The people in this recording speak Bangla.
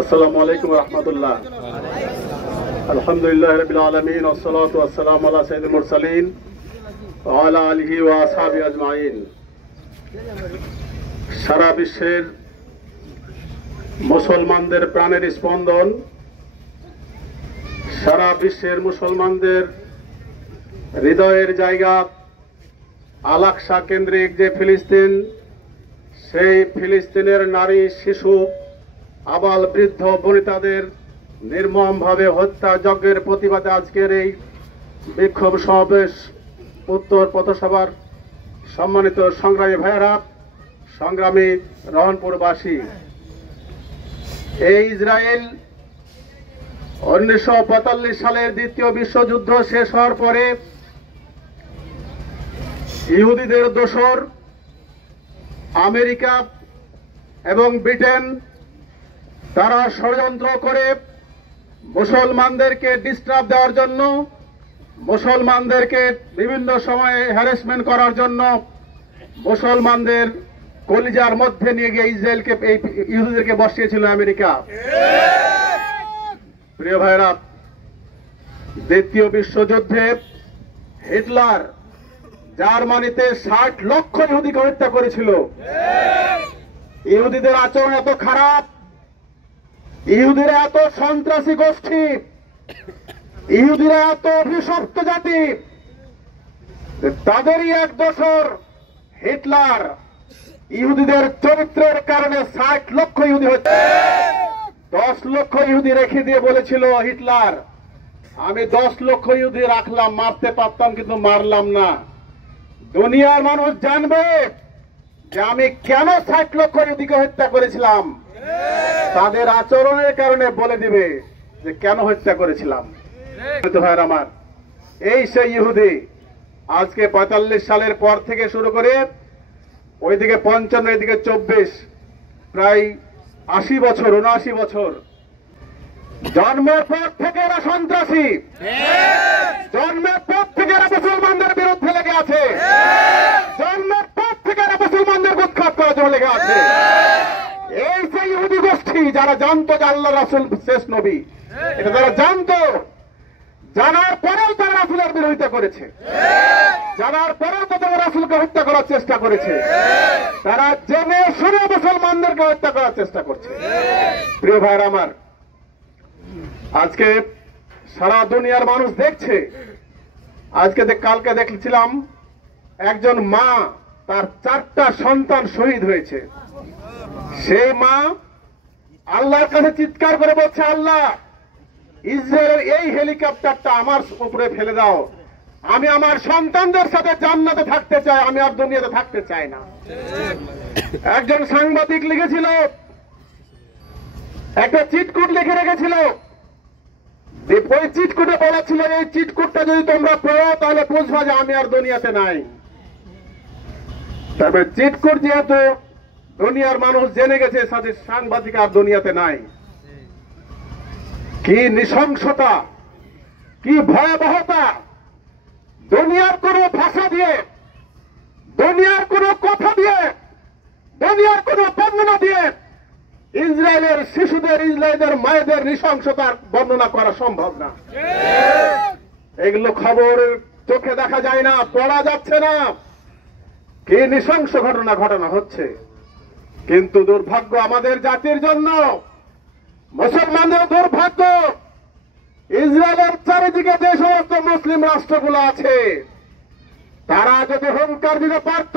আসসালামু আলাইকুম রহমতুল্লাহ। আলহামদুলিল্লাহ রাব্বিল আলামিন ওয়াসসালাতু ওয়াসসালামু আলা সাইয়্যিদিল মুরসালিন ওয়া আলা আলিহি ওয়া আসহাবিহি আজমাইন। সারা বিশ্বের মুসলমানদের প্রাণের স্পন্দন, সারা বিশ্বের মুসলমানদের হৃদয়ের জায়গা আল আকসা কেন্দ্রিক যে ফিলিস্তিন, সেই ফিলিস্তিনের নারী, শিশু, আবাল বৃদ্ধ বনিতাদের নির্মমভাবে হত্যাযজ্ঞের প্রতিবাদে আজকের এই বিক্ষোভ সমাবেশ। উত্তর পথসভার সম্মানিত সংগ্রামী ভাইয়েরা, সংগ্রামী রহনপুরবাসী, এই ইসরায়েল 1945 সালের দ্বিতীয় বিশ্বযুদ্ধ শেষ হওয়ার পরে ইহুদিদের দোসর আমেরিকা এবং ব্রিটেন, তারা ষড়যন্ত্র করে মুসলমানদেরকে ডিস্টার্ব দেওয়ার জন্য, মুসলমানদেরকে বিভিন্ন সময়ে হ্যারাসমেন্ট করার জন্য মুসলমানদের কলিজার মধ্যে নিয়ে গিয়ে ইসরায়েলকে, এই ইহুদিদেরকে বসিয়েছিল আমেরিকা। প্রিয় ভাইরা, দ্বিতীয় বিশ্বযুদ্ধে হিটলার জার্মানিতে 60 লক্ষ ইহুদিকে হত্যা করেছিল। ইহুদিদের আচরণ এত খারাপ, ইহুদিরা এত সন্ত্রাসী গোষ্ঠী, ইহুদিরা এত অভিশপ্ত জাতি, তাদেরই এক দোসর হিটলার ইহুদিদের চরিত্রের কারণে 60 লক্ষ ইহুদি হচ্ছে। 10 লক্ষ ইহুদি রেখে দিয়ে বলেছিল হিটলার, আমি 10 লক্ষ ইহুদি রাখলাম, মারতে পারতাম কিন্তু মারলাম না। দুনিয়ার মানুষ জানবে যে আমি কেন 60 লক্ষ ইহুদিকে হত্যা করেছিলাম, তাদের আচরণের কারণে বলে দিবে যে কেন হত্যা করেছিলাম। ভাইয়ের আমার, এই সেই ইহুদি আজকে 45 সালের পর থেকে শুরু করে ওইদিকে 55, এদিকে 24, প্রায় 80 বছর, 79 বছর, জন্মের পর থেকে এরা সন্ত্রাসী, জন্মের পর থেকে এরা মুসলমানদের বিরুদ্ধে লেগে আছে, জন্মের পর থেকে এরা মুসলমানদের উৎখাত করার জন্য লেগে আছে। এই সেই ইহুদি গোষ্ঠী যারা জানতো যে আল্লাহ রাসূল শেষ নবী, এটা তারা জানতো, জানার পরেও তারা রাসূলের বিরোধিতা করেছে, জানার পরেও তারা রাসূলকে হত্যা করার চেষ্টা করেছে, তারা জেনে শুনে মুসলমানদেরকে হত্যা করার চেষ্টা করছে। প্রিয় ভাইরা আমার, আজকে সারা দুনিয়ার মানুষ দেখছে। কালকে দেখছিলাম একজন মা, তার 4টা সন্তান শহীদ হয়েছে। সেই মা আল্লাহর কাছে চিৎকার করে বলছে, আল্লাহ, ইসরায়েলের এই হেলিকপ্টারটা আমার উপরে ফেলে দাও, আমি আমার সন্তানদের সাথে জান্নাতে থাকতে চাই, আমি আর দুনিয়াতে থাকতে চাই না। একজন সাংবাদিক লিখেছিল, একটা চিটকুট লিখে রেখেছিল, ওই চিটকুটে বলা ছিল, এই চিটকুটটা যদি তোমরা পড়ো তাহলে বুঝবা যে আমি আর দুনিয়াতে নাই। তারপরে চিটকুট যেহেতু দুনিয়ার মানুষ জেনে গেছে, সাথে সাংবাদিক আর দুনিয়াতে নাই। কি নৃশংসতা, কি ভয়াবহতা! দুনিয়ার কোন ভাষা দিয়ে, দুনিয়ার কোন কথা দিয়ে, দুনিয়ার কোন বর্ণনা দিয়ে ইসরায়েলের শিশুদের, ইসরায়েলের মায়েদের নৃশংসতার বর্ণনা করা সম্ভব না। এগুলো খবর চোখে দেখা যায় না, পড়া যাচ্ছে না। কি নৃশংস ঘটনা ঘটানো হচ্ছে। কিন্তু দুর্ভাগ্য আমাদের জাতির জন্য, মুসলমানদের দুর্ভাগ্য, ইসরায়েলের চারিদিকে যে সমস্ত মুসলিম রাষ্ট্রগুলো আছে, তারা যদি হুঙ্কার দিতে পারত